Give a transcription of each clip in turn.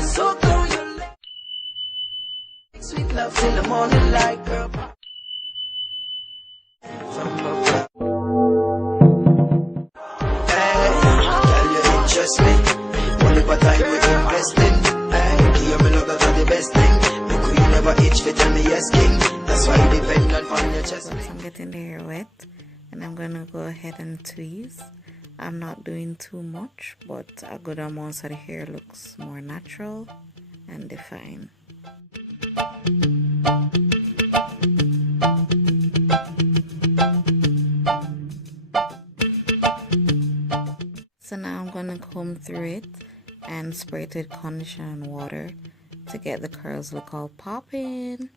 So throw your legs. Sweet love till the morning light, girl. Hey, girl, you interest me. Only but I will invest in. Hey, give me love, that's the best thing. Look, you never itch fit and me yes king. That's why you depend on your chest. Once I'm getting the hair wet, and I'm gonna go ahead and tweeze. I'm not doing too much, but a good amount so the hair looks more natural and defined. So now I'm gonna comb through it and spray it with conditioner and water to get the curls look all popping.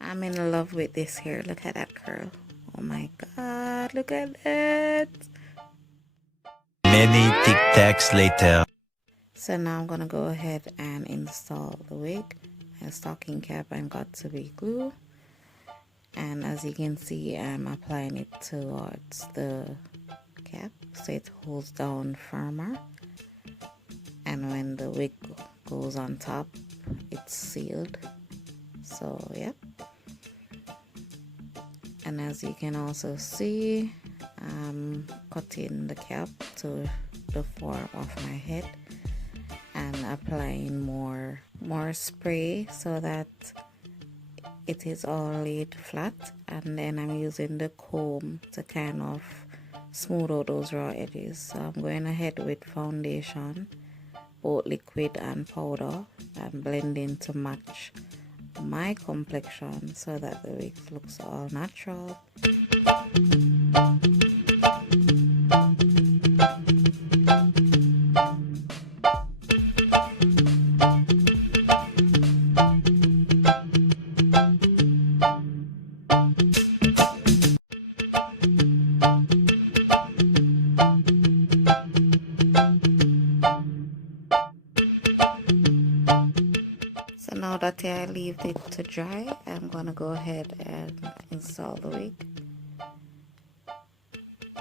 I'm in love with this hair. Look at that curl. Oh my god, look at that. Many tic-tacs later. So now I'm gonna go ahead and install the wig, a stocking cap and got to be glue. And as you can see, I'm applying it towards the cap so it holds down firmer. And when the wig goes on top, it's sealed. So yep. And as you can also see, I'm cutting the cap to the form of my head and applying more spray so that it is all laid flat, and then I'm using the comb to kind of smooth out those raw edges. So I'm going ahead with foundation, both liquid and powder, and blending to match my complexion so that the wig looks all natural. So now that I leave it to dry, I'm gonna go ahead and install the wig.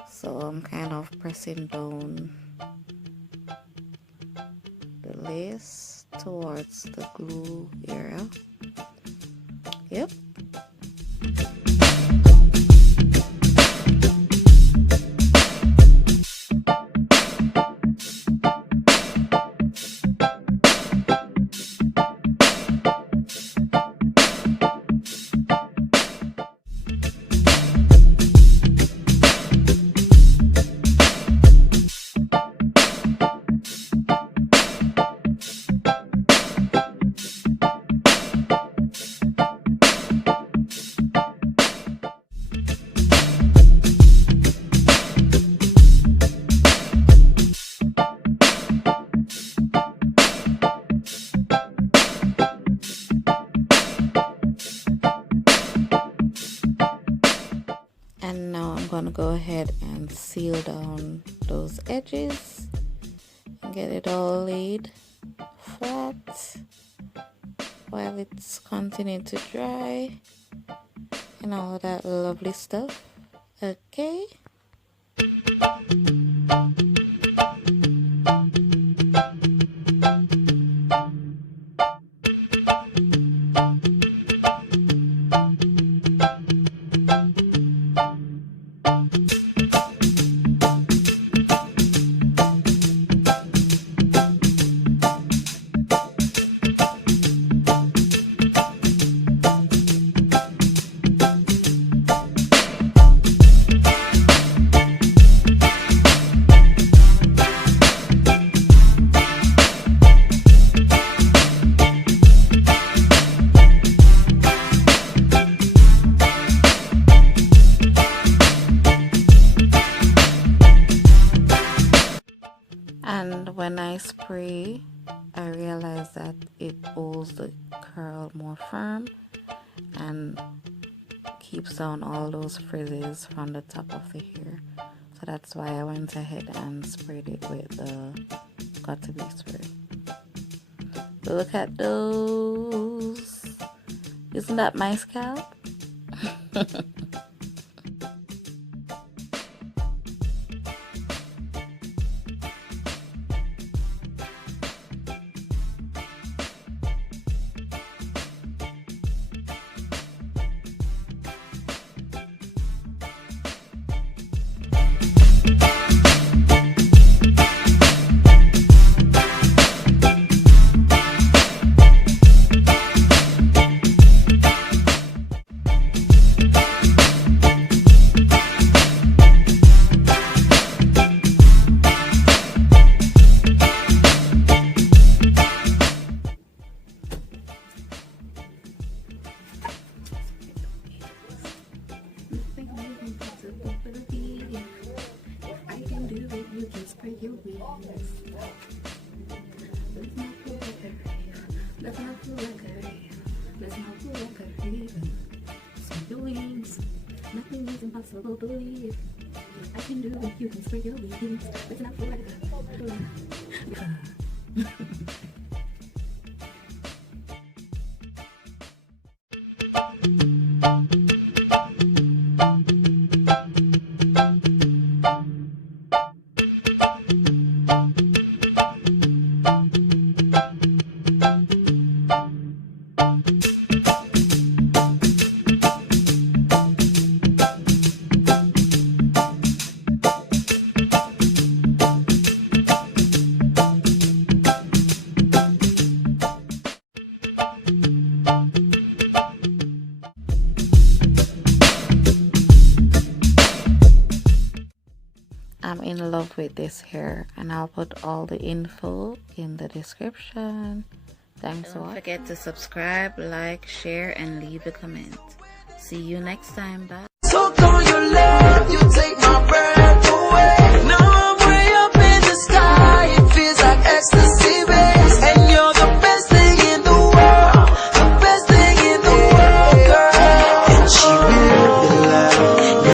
So I'm kind of pressing down the lace towards the glue area. Yep. And now I'm gonna go ahead and seal down those edges and get it all laid flat while it's continuing to dry and all that lovely stuff. Okay. And when I spray, I realize that it holds the curl more firm and keeps down all those frizzes from the top of the hair. So that's why I went ahead and sprayed it with the got to be spray. Look at those. Isn't that my scalp? Nothing is impossible, believe. I can do it, you can spread your wings. Let's not feel like I'm in love with this hair, and I'll put all the info in the description. Thanks for watching. Don't forget to subscribe, like, share, and leave a comment. See you next time. Bye. So on your left, you take